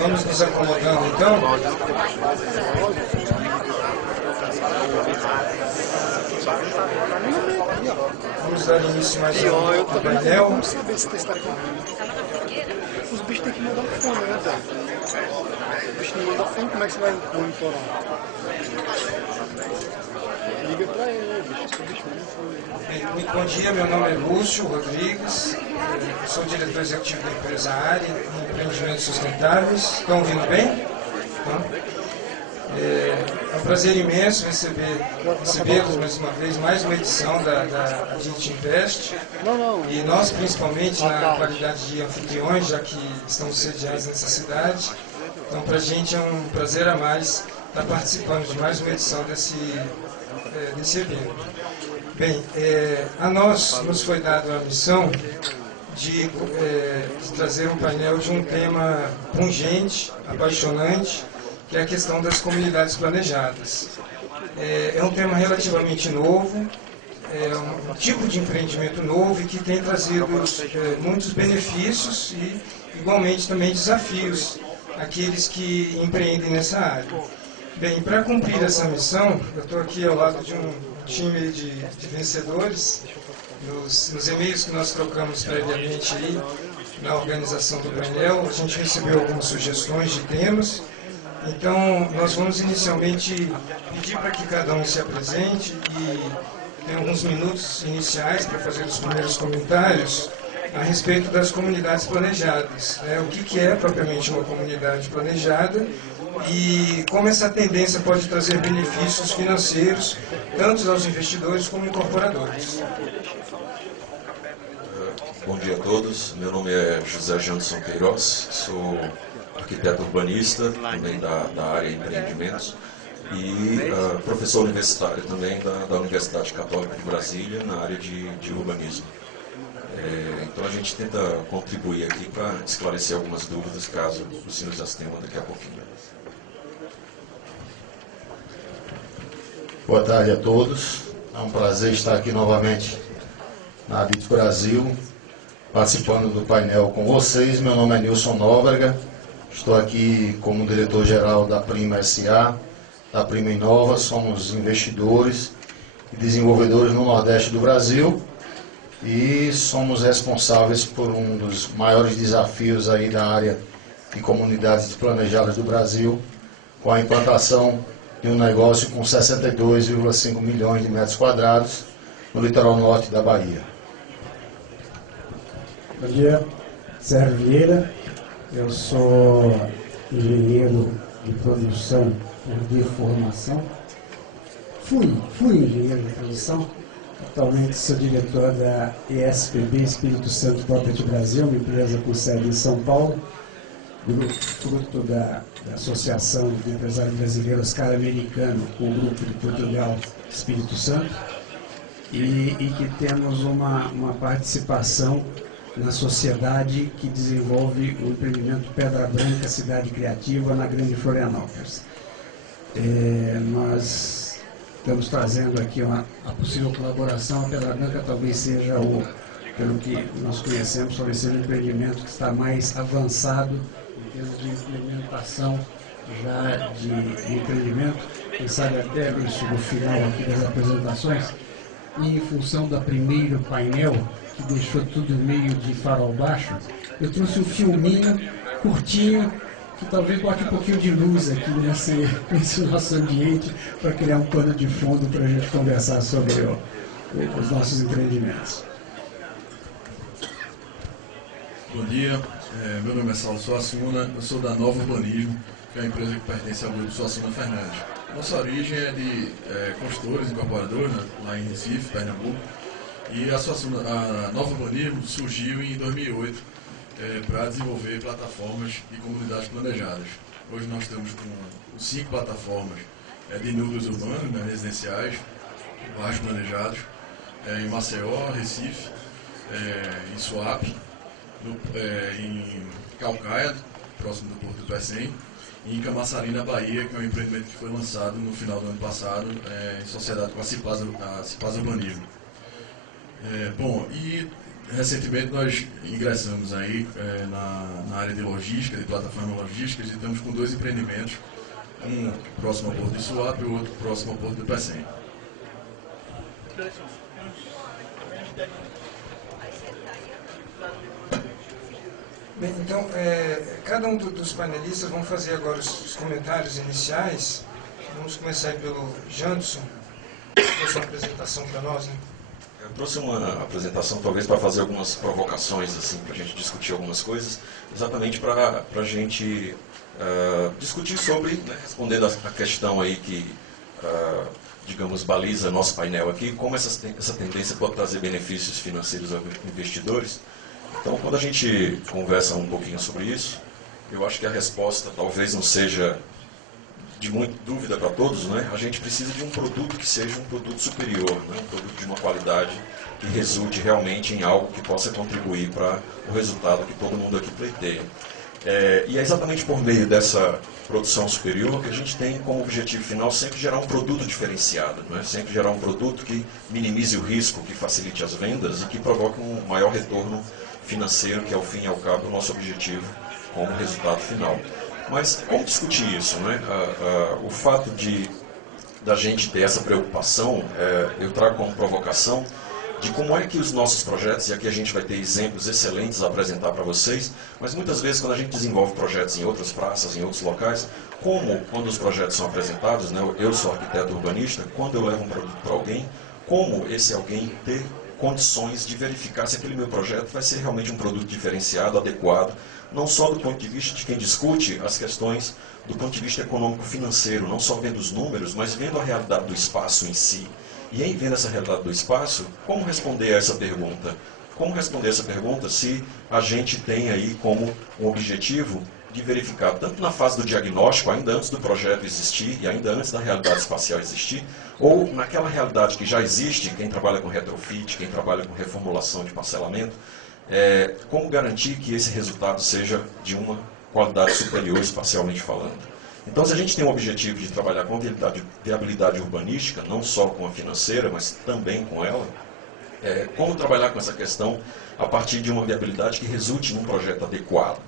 Vamos nos acomodando então. Vamos dar início mais ao painel. Vamos saber se testar aqui. Os bichos têm que mandar fone, né, velho? Os bichos não mandam fone, como é que você vai monitorar? Liga pra ele, né, bicho? Muito bom dia, meu nome é Lúcio Rodrigues, sou diretor executivo da empresa Área em Empreendimentos Sustentáveis. Estão ouvindo bem? É um prazer imenso recebê-los mais uma vez, mais uma edição da Agility Invest. E nós, principalmente, na qualidade de anfitriões, já que estamos sediados nessa cidade. Então, para a gente é um prazer a mais estar participando de mais uma edição desse evento. Bem, a nós nos foi dada a missão de trazer um painel de um tema pungente, apaixonante, que é a questão das comunidades planejadas. É um tema relativamente novo, é um tipo de empreendimento novo e que tem trazido muitos benefícios e, igualmente, também desafios àqueles que empreendem nessa área. Bem, para cumprir essa missão, eu estou aqui ao lado de um time de vencedores. Nos e-mails que nós trocamos previamente aí, na organização do painel, a gente recebeu algumas sugestões de temas. Então, nós vamos inicialmente pedir para que cada um se apresente e tem alguns minutos iniciais para fazer os primeiros comentários a respeito das comunidades planejadas. O que é propriamente uma comunidade planejada e como essa tendência pode trazer benefícios financeiros, tanto aos investidores como incorporadores. Bom dia a todos, meu nome é José Janderson Queiroz, sou arquiteto urbanista, também da área de empreendimentos, e professor universitário também da Universidade Católica de Brasília, na área de urbanismo. Então a gente tenta contribuir aqui para esclarecer algumas dúvidas, caso os senhores já tenham daqui a pouquinho. Boa tarde a todos, é um prazer estar aqui novamente na Habit Brasil, participando do painel com vocês. Meu nome é Nilson Nóbrega, estou aqui como diretor-geral da Prima S.A., da Prima Inova. Somos investidores e desenvolvedores no Nordeste do Brasil e somos responsáveis por um dos maiores desafios aí da área de comunidades planejadas do Brasil, com a implantação de um negócio com 62,5 milhões de metros quadrados no litoral norte da Bahia. Bom dia, Sérgio Vieira, eu sou engenheiro de produção de formação, fui engenheiro de produção, atualmente sou diretor da ESPB, Espírito Santo Property Brasil, uma empresa com sede em São Paulo, grupo fruto da Associação de Empresários Brasileiros Oscar-Americano com o Grupo de Portugal Espírito Santo, e que temos uma participação na sociedade que desenvolve o empreendimento Pedra Branca Cidade Criativa na Grande Florianópolis. Nós estamos trazendo aqui a possível colaboração. A Pedra Branca talvez seja, pelo que nós conhecemos, talvez seja um empreendimento que está mais avançado em termos de implementação já de empreendimento. Quem sabe até isso no final aqui das apresentações. E em função do primeiro painel, que deixou tudo meio de farol baixo, eu trouxe um filminho curtinho que talvez bote um pouquinho de luz aqui nesse nosso ambiente para criar um pano de fundo para a gente conversar sobre os nossos empreendimentos. Bom dia, meu nome é Saulo Suassuna, eu sou da Nova Urbanismo, que é a empresa que pertence ao grupo Suassuna Fernandes. Nossa origem é de construtores, incorporadores, né, lá em Recife, Pernambuco, e a Nova Urbanismo surgiu em 2008 para desenvolver plataformas de comunidades planejadas. Hoje nós estamos com 5 plataformas de núcleos urbanos, né, residenciais, bairros planejados, em Maceió, Recife, em Suape, em Calcaia, próximo do Porto do Pecém, e em Camaçari, na Bahia, que é um empreendimento que foi lançado no final do ano passado, em sociedade com a Cipasa Urbanismo. recentemente nós ingressamos aí na área de logística, de plataformas logísticas, e estamos com 2 empreendimentos, um próximo ao Porto de Suape e o outro próximo ao Porto do Pecém. Bem, então, cada um dos panelistas vão fazer agora os comentários iniciais. Vamos começar aí pelo Janderson, que fez uma apresentação para nós, né? Eu trouxe uma apresentação talvez para fazer algumas provocações, assim, para a gente discutir algumas coisas, exatamente para a gente discutir sobre, né, respondendo a questão aí que, digamos, baliza nosso painel aqui, como essa tendência pode trazer benefícios financeiros aos investidores. Então, quando a gente conversa um pouquinho sobre isso, eu acho que a resposta talvez não seja de muita dúvida para todos, né? A gente precisa de um produto que seja um produto superior, né? Um produto de uma qualidade que resulte realmente em algo que possa contribuir para o resultado que todo mundo aqui pleiteia. E é exatamente por meio dessa produção superior que a gente tem como objetivo final sempre gerar um produto diferenciado, né? Sempre gerar um produto que minimize o risco, que facilite as vendas e que provoque um maior retorno financeiro, que é, ao fim e ao cabo, o nosso objetivo como resultado final. Mas como discutir isso, né? O fato da gente ter essa preocupação, eu trago como provocação de como é que os nossos projetos, e aqui a gente vai ter exemplos excelentes a apresentar para vocês, mas muitas vezes quando a gente desenvolve projetos em outras praças, em outros locais, como quando os projetos são apresentados, né? Eu sou arquiteto urbanista, quando eu levo um produto para alguém, como esse alguém ter condições de verificar se aquele meu projeto vai ser realmente um produto diferenciado, adequado, não só do ponto de vista de quem discute as questões do ponto de vista econômico-financeiro, não só vendo os números, mas vendo a realidade do espaço em si. E em vendo essa realidade do espaço, como responder a essa pergunta? Como responder essa pergunta se a gente tem aí como um objetivo de verificar, tanto na fase do diagnóstico, ainda antes do projeto existir e ainda antes da realidade espacial existir, ou naquela realidade que já existe, quem trabalha com retrofit, quem trabalha com reformulação de parcelamento, como garantir que esse resultado seja de uma qualidade superior espacialmente falando. Então, se a gente tem o objetivo de trabalhar com viabilidade urbanística, não só com a financeira, mas também com ela, como trabalhar com essa questão a partir de uma viabilidade que resulte num projeto adequado.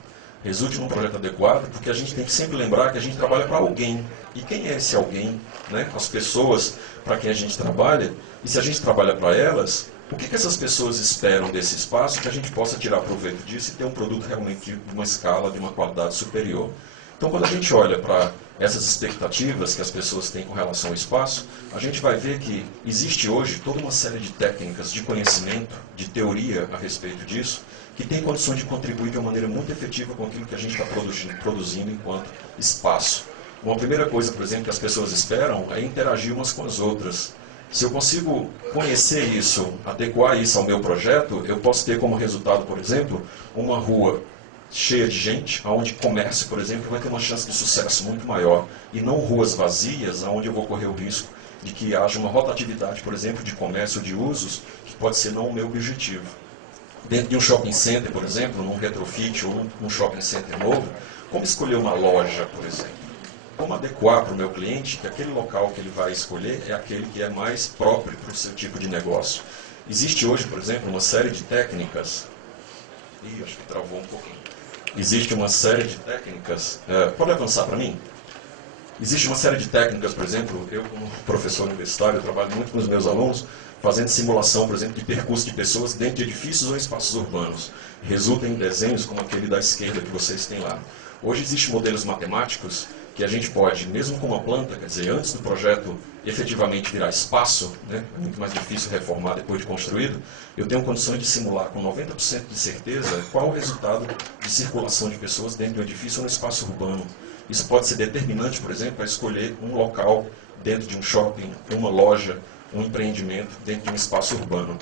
Resulte num projeto adequado, porque a gente tem que sempre lembrar que a gente trabalha para alguém. E quem é esse alguém? Né? As pessoas para quem a gente trabalha. E se a gente trabalha para elas, o que essas pessoas esperam desse espaço que a gente possa tirar proveito disso e ter um produto realmente de uma escala, de uma qualidade superior. Então, quando a gente olha para essas expectativas que as pessoas têm com relação ao espaço, a gente vai ver que existe hoje toda uma série de técnicas de conhecimento, de teoria a respeito disso, que tem condições de contribuir de uma maneira muito efetiva com aquilo que a gente está produzindo enquanto espaço. Uma primeira coisa, por exemplo, que as pessoas esperam é interagir umas com as outras. Se eu consigo conhecer isso, adequar isso ao meu projeto, eu posso ter como resultado, por exemplo, uma rua cheia de gente, onde comércio, por exemplo, vai ter uma chance de sucesso muito maior, e não ruas vazias, onde eu vou correr o risco de que haja uma rotatividade, por exemplo, de comércio, de usos, que pode ser não o meu objetivo. Dentro de um shopping center, por exemplo, num retrofit ou num shopping center novo, como escolher uma loja, por exemplo? Como adequar para o meu cliente que aquele local que ele vai escolher é aquele que é mais próprio para o seu tipo de negócio? Existe hoje, por exemplo, uma série de técnicas... acho que travou um pouquinho. Existe uma série de técnicas... pode avançar para mim? Existe uma série de técnicas, por exemplo, eu como professor universitário, eu trabalho muito com os meus alunos, fazendo simulação, por exemplo, de percurso de pessoas dentro de edifícios ou espaços urbanos. Resulta em desenhos como aquele da esquerda que vocês têm lá. Hoje existem modelos matemáticos que a gente pode, mesmo com uma planta, quer dizer, antes do projeto efetivamente virar espaço, né, é muito mais difícil reformar depois de construído, eu tenho condições de simular com 90% de certeza qual o resultado de circulação de pessoas dentro de um edifício ou no espaço urbano. Isso pode ser determinante, por exemplo, para escolher um local dentro de um shopping, uma loja, um empreendimento dentro de um espaço urbano.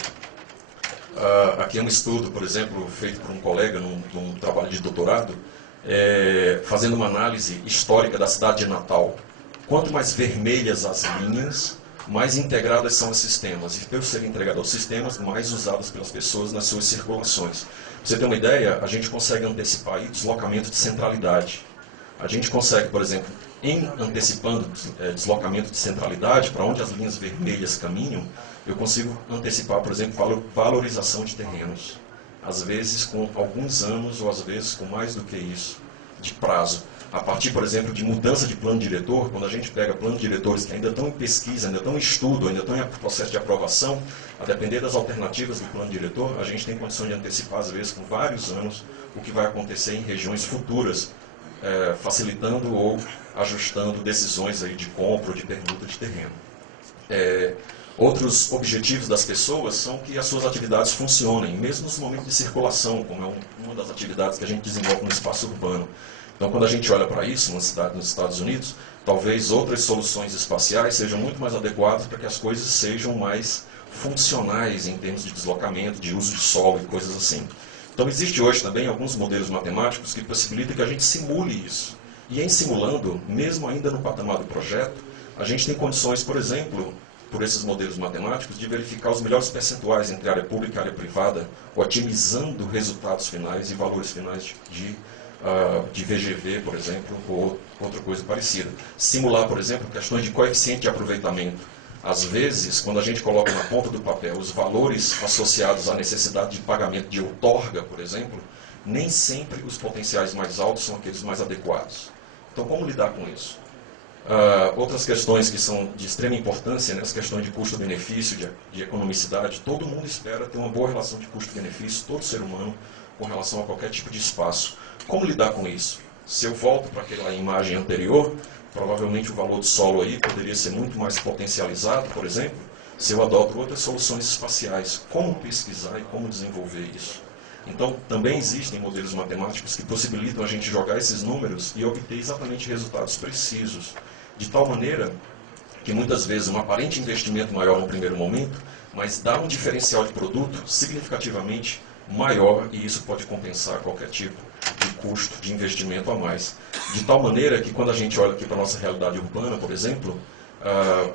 Aqui é um estudo, por exemplo, feito por um colega num trabalho de doutorado, fazendo uma análise histórica da cidade de Natal. Quanto mais vermelhas as linhas, mais integradas são os sistemas. E por serem integrados aos sistemas, mais usados pelas pessoas nas suas circulações. Pra você ter uma ideia, a gente consegue antecipar aí deslocamento de centralidade. A gente consegue, por exemplo, antecipando deslocamento de centralidade, para onde as linhas vermelhas caminham, eu consigo antecipar, por exemplo, valorização de terrenos. às vezes com alguns anos, ou às vezes com mais do que isso, de prazo. A partir, por exemplo, de mudança de plano diretor, quando a gente pega planos diretores que ainda estão em pesquisa, ainda estão em estudo, ainda estão em processo de aprovação, a depender das alternativas do plano diretor, a gente tem condição de antecipar, às vezes, com vários anos, o que vai acontecer em regiões futuras, facilitando ou ajustando decisões aí de compra ou de permuta de terreno. Outros objetivos das pessoas são que as suas atividades funcionem, mesmo nos momentos de circulação, como é uma das atividades que a gente desenvolve no espaço urbano. Então, quando a gente olha para isso nos Estados Unidos, talvez outras soluções espaciais sejam muito mais adequadas para que as coisas sejam mais funcionais em termos de deslocamento, de uso de solo e coisas assim. Então, existe hoje também alguns modelos matemáticos que possibilitam que a gente simule isso. E em simulando, mesmo ainda no patamar do projeto, a gente tem condições, por exemplo, por esses modelos matemáticos, de verificar os melhores percentuais entre área pública e área privada, otimizando resultados finais e valores finais de VGV, por exemplo, ou outra coisa parecida. Simular, por exemplo, questões de coeficiente de aproveitamento. Às vezes, quando a gente coloca na ponta do papel os valores associados à necessidade de pagamento de outorga, por exemplo, nem sempre os potenciais mais altos são aqueles mais adequados. Então, como lidar com isso? Outras questões que são de extrema importância, né, as questões de custo-benefício, de economicidade. Todo mundo espera ter uma boa relação de custo-benefício, todo ser humano, com relação a qualquer tipo de espaço. Como lidar com isso? Se eu volto para aquela imagem anterior, provavelmente o valor do solo aí poderia ser muito mais potencializado, por exemplo, se eu adoto outras soluções espaciais. Como pesquisar e como desenvolver isso? Então, também existem modelos matemáticos que possibilitam a gente jogar esses números e obter exatamente resultados precisos, de tal maneira que muitas vezes um aparente investimento maior no primeiro momento, mas dá um diferencial de produto significativamente maior, e isso pode compensar qualquer tipo de custo de investimento a mais. De tal maneira que quando a gente olha aqui para a nossa realidade urbana, por exemplo,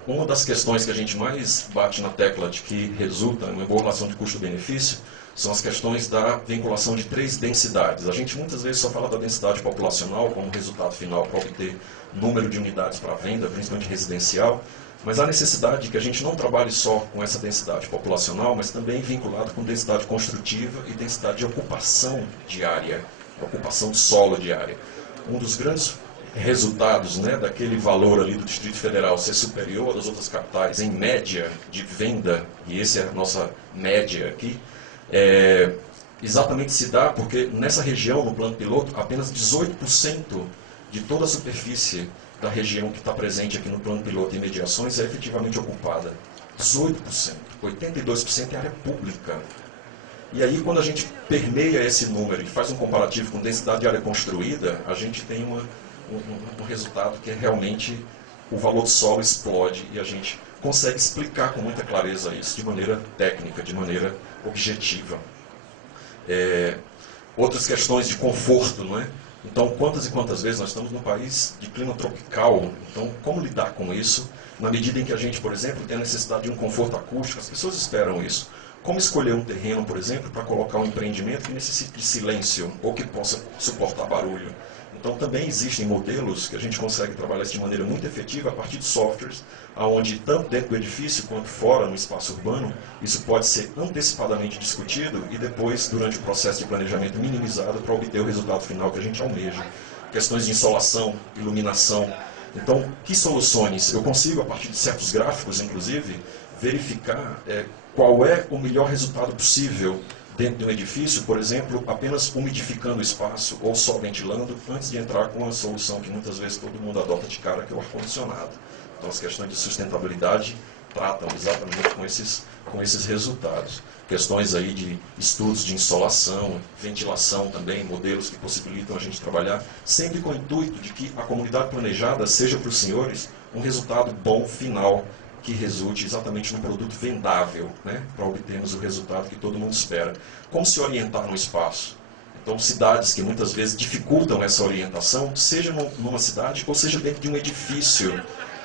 uma das questões que a gente mais bate na tecla de que resulta em uma boa relação de custo-benefício são as questões da vinculação de 3 densidades. A gente muitas vezes só fala da densidade populacional como resultado final para obter número de unidades para venda, principalmente residencial, mas há necessidade de que a gente não trabalhe só com essa densidade populacional, mas também vinculado com densidade construtiva e densidade de ocupação diária, ocupação de solo diária. Um dos grandes resultados, né, daquele valor ali do Distrito Federal ser superior das outras capitais em média de venda, e essa é a nossa média aqui, exatamente se dá porque nessa região, no plano piloto, apenas 18% de toda a superfície da região que está presente aqui no plano piloto e mediações é efetivamente ocupada. 18%. 82% é área pública. E aí, quando a gente permeia esse número e faz um comparativo com densidade de área construída, a gente tem um resultado que é realmente o valor do solo explode e a gente consegue explicar com muita clareza isso de maneira técnica, de maneira objetiva. Outras questões de conforto, não é? Então, quantas e quantas vezes nós estamos num país de clima tropical, então como lidar com isso, na medida em que a gente, por exemplo, tem a necessidade de um conforto acústico, as pessoas esperam isso. Como escolher um terreno, por exemplo, para colocar um empreendimento que necessite de silêncio ou que possa suportar barulho? Então, também existem modelos que a gente consegue trabalhar isso de maneira muito efetiva a partir de softwares, onde, tanto dentro do edifício quanto fora, no espaço urbano, isso pode ser antecipadamente discutido e depois, durante o processo de planejamento, minimizado para obter o resultado final que a gente almeja. Questões de insolação, iluminação. Então, que soluções? Eu consigo, a partir de certos gráficos, inclusive, verificar qual é o melhor resultado possível dentro de um edifício, por exemplo, apenas umidificando o espaço ou só ventilando, antes de entrar com uma solução que muitas vezes todo mundo adota de cara, que é o ar-condicionado. Então, as questões de sustentabilidade tratam exatamente com esses resultados. Questões aí de estudos de insolação, ventilação também, modelos que possibilitam a gente trabalhar, sempre com o intuito de que a comunidade planejada seja para os senhores um resultado bom final, que resulte exatamente num produto vendável, né, para obtermos o resultado que todo mundo espera. Como se orientar no espaço? Então, cidades que muitas vezes dificultam essa orientação, seja numa cidade ou seja dentro de um edifício.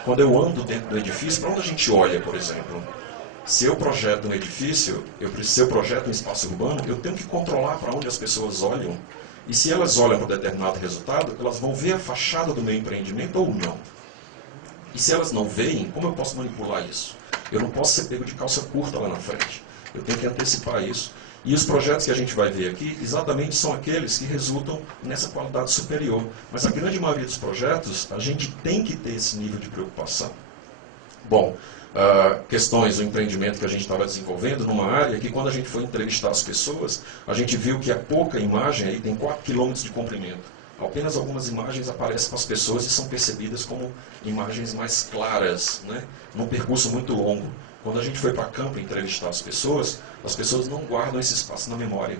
Quando eu ando dentro do edifício, para onde a gente olha, por exemplo? Se eu projeto um edifício, se eu projeto um espaço urbano, eu tenho que controlar para onde as pessoas olham. E se elas olham para determinado resultado, elas vão ver a fachada do meu empreendimento ou não. E se elas não veem, como eu posso manipular isso? Eu não posso ser pego de calça curta lá na frente. Eu tenho que antecipar isso. E os projetos que a gente vai ver aqui, exatamente são aqueles que resultam nessa qualidade superior. Mas a grande maioria dos projetos, a gente tem que ter esse nível de preocupação. Bom, questões do empreendimento que a gente estava desenvolvendo numa área que, quando a gente foi entrevistar as pessoas, a gente viu que a pouca imagem aí tem 4 km de comprimento. Apenas algumas imagens aparecem para as pessoas e são percebidas como imagens mais claras, né, num percurso muito longo. Quando a gente foi para campo entrevistar as pessoas não guardam esse espaço na memória.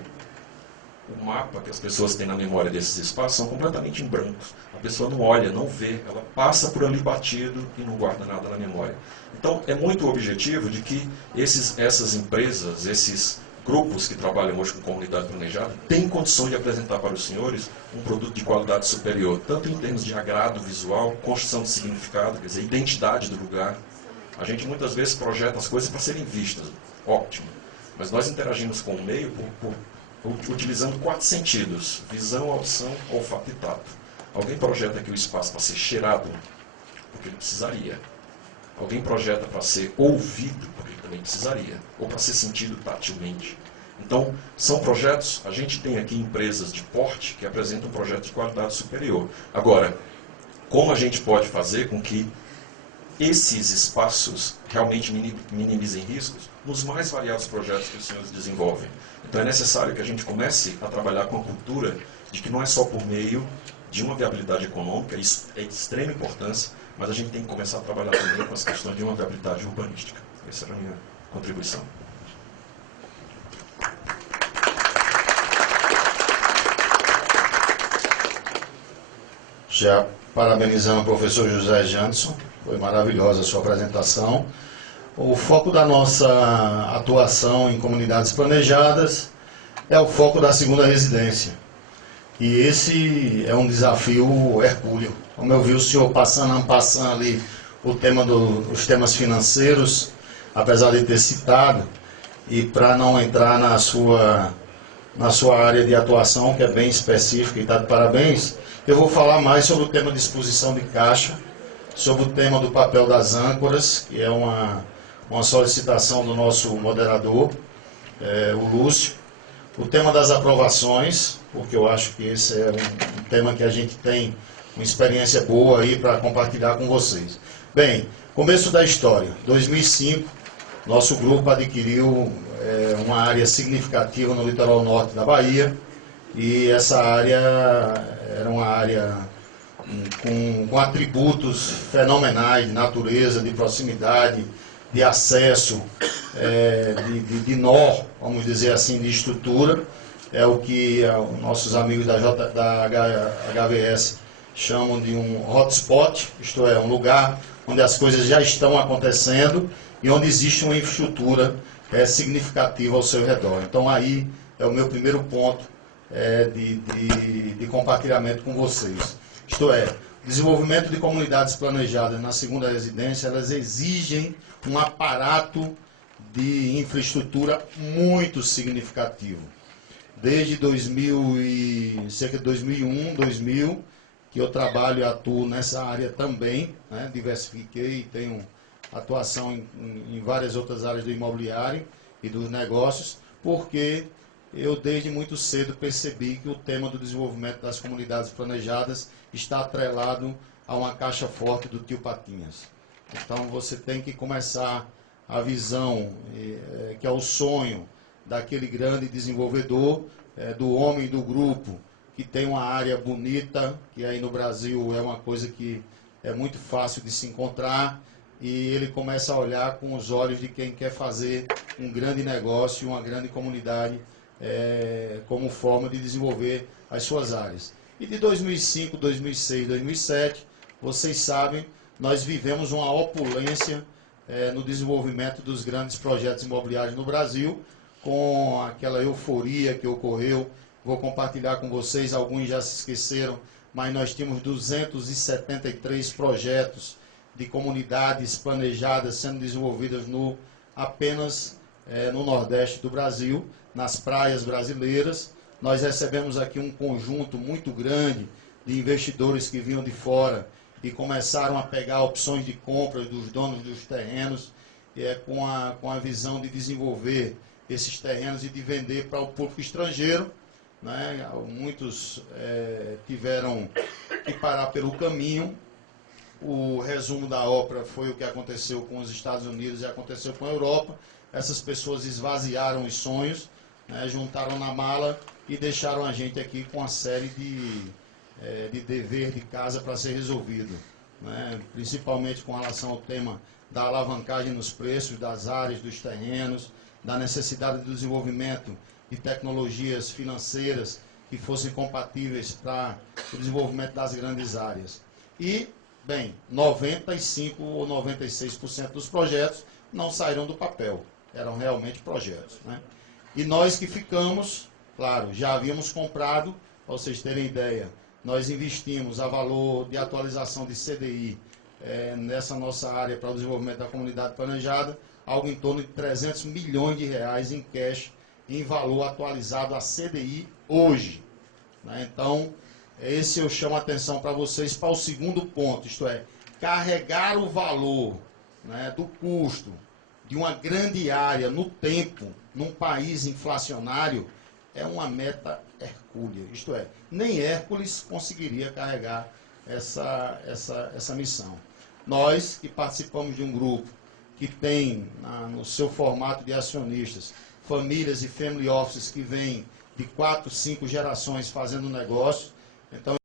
O mapa que as pessoas têm na memória desses espaços são completamente em branco. A pessoa não olha, não vê, ela passa por ali batido e não guarda nada na memória. Então, é muito o objetivo de que essas empresas, esses grupos que trabalham hoje com comunidade planejada, têm condições de apresentar para os senhores um produto de qualidade superior, tanto em termos de agrado visual, construção de significado, quer dizer, identidade do lugar. A gente muitas vezes projeta as coisas para serem vistas, ótimo, mas nós interagimos com o meio utilizando 4 sentidos: visão, audição, olfato e tato. Alguém projeta aqui o espaço para ser cheirado, porque ele precisaria. Alguém projeta para ser ouvido, porque ele também precisaria. Ou para ser sentido tatilmente. Então, são projetos, a gente tem aqui empresas de porte que apresentam um projeto de qualidade superior. Agora, como a gente pode fazer com que esses espaços realmente minimizem riscos nos mais variados projetos que os senhores desenvolvem? Então é necessário que a gente comece a trabalhar com a cultura de que não é só por meio de uma viabilidade econômica, isso é de extrema importância, mas a gente tem que começar a trabalhar também com as questões de uma viabilidade urbanística. Essa era a minha contribuição. Já parabenizando o professor José Janderson, foi maravilhosa a sua apresentação. O foco da nossa atuação em comunidades planejadas é o foco da segunda residência. E esse é um desafio hercúleo. Como eu vi o senhor passando ali o tema os temas financeiros, apesar de ter citado, e para não entrar na sua área de atuação, que é bem específica e está de parabéns, eu vou falar mais sobre o tema de exposição de caixa, sobre o tema do papel das âncoras, que é uma solicitação do nosso moderador, o Lúcio, o tema das aprovações, porque eu acho que esse é um tema que a gente tem uma experiência boa aí para compartilhar com vocês. Bem, começo da história. 2005, nosso grupo adquiriu uma área significativa no litoral norte da Bahia, e essa área era uma área com atributos fenomenais de natureza, de proximidade, de acesso, de nó, vamos dizer assim, de estrutura. É o que nossos amigos da HVS chamam de um hotspot, isto é, um lugar onde as coisas já estão acontecendo e onde existe uma infraestrutura significativa ao seu redor. Então aí é o meu primeiro ponto de compartilhamento com vocês. Isto é, desenvolvimento de comunidades planejadas na segunda residência, elas exigem um aparato de infraestrutura muito significativo. Desde cerca de 2001, 2000, que eu trabalho e atuo nessa área também, né? Diversifiquei e tenho atuação em várias outras áreas do imobiliário e dos negócios, porque eu desde muito cedo percebi que o tema do desenvolvimento das comunidades planejadas está atrelado a uma caixa forte do tio Patinhas. Então você tem que começar a visão, que é o sonho daquele grande desenvolvedor, do homem do grupo, que tem uma área bonita, que aí no Brasil é uma coisa que é muito fácil de se encontrar, e ele começa a olhar com os olhos de quem quer fazer um grande negócio, uma grande comunidade, como forma de desenvolver as suas áreas. E de 2005, 2006, 2007, vocês sabem, nós vivemos uma opulência no desenvolvimento dos grandes projetos imobiliários no Brasil, com aquela euforia que ocorreu. Vou compartilhar com vocês, alguns já se esqueceram, mas nós tínhamos 273 projetos de comunidades planejadas sendo desenvolvidas apenas no Nordeste do Brasil, nas praias brasileiras. Nós recebemos aqui um conjunto muito grande de investidores que vinham de fora e começaram a pegar opções de compra dos donos dos terrenos, com a visão de desenvolver esses terrenos e de vender para o público estrangeiro, né? Muitos tiveram que parar pelo caminho. O resumo da ópera foi o que aconteceu com os Estados Unidos e aconteceu com a Europa. Essas pessoas esvaziaram os sonhos, né, juntaram na mala e deixaram a gente aqui com uma série de dever de casa para ser resolvido, né, principalmente com relação ao tema da alavancagem nos preços das áreas, dos terrenos, da necessidade do desenvolvimento de tecnologias financeiras que fossem compatíveis para o desenvolvimento das grandes áreas. E, bem, 95% ou 96% dos projetos não saíram do papel, eram realmente projetos, né? E nós que ficamos, claro, já havíamos comprado, para vocês terem ideia, nós investimos a valor de atualização de CDI nessa nossa área para o desenvolvimento da comunidade planejada, algo em torno de 300 milhões de reais em cash, em valor atualizado a CDI hoje, né? Então, esse eu chamo a atenção para vocês para o segundo ponto, isto é, carregar o valor, né, do custo de uma grande área no tempo, num país inflacionário, é uma meta hercúlea. Isto é, nem Hércules conseguiria carregar essa missão. Nós, que participamos de um grupo que tem no seu formato de acionistas, famílias e family offices que vêm de 4, 5 gerações fazendo negócio, então